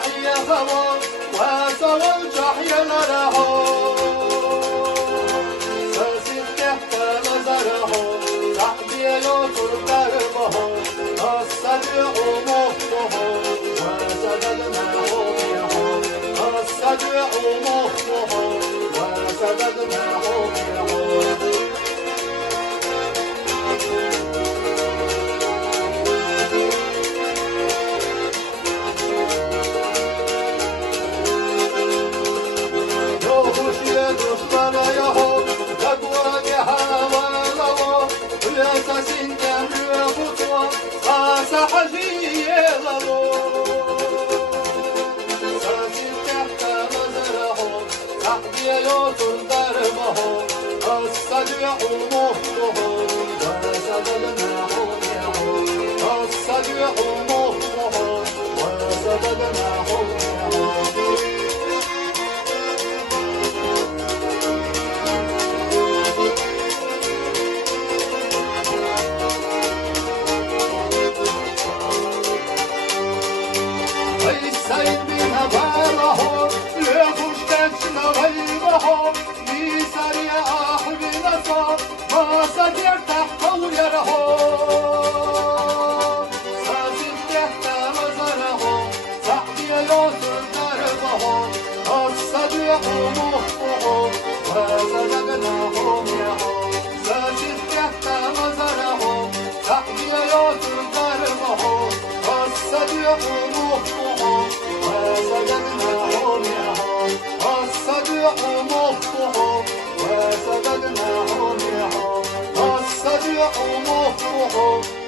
يخوى وسوى شحيا له ساسد تحت نظره تحدي يوتر دربه الصدع مخه وسددنا حميه الصدع مخه وسددنا حميه يوتر دربه الصدع مخه وسددنا حميه الصدع مخه وسددنا حميه السيد بنا باله لخشتنا غيره لسري أحبنا ما سجر تحت ويره ساسد تحت نظره تحدي يوتر دربه الصدع مخه وسددنا حميه ساسد تحت نظره تحدي يوتر دربه الصدع مخه وسددنا حميه الصدع مخه وسددنا حميه الصدع مخه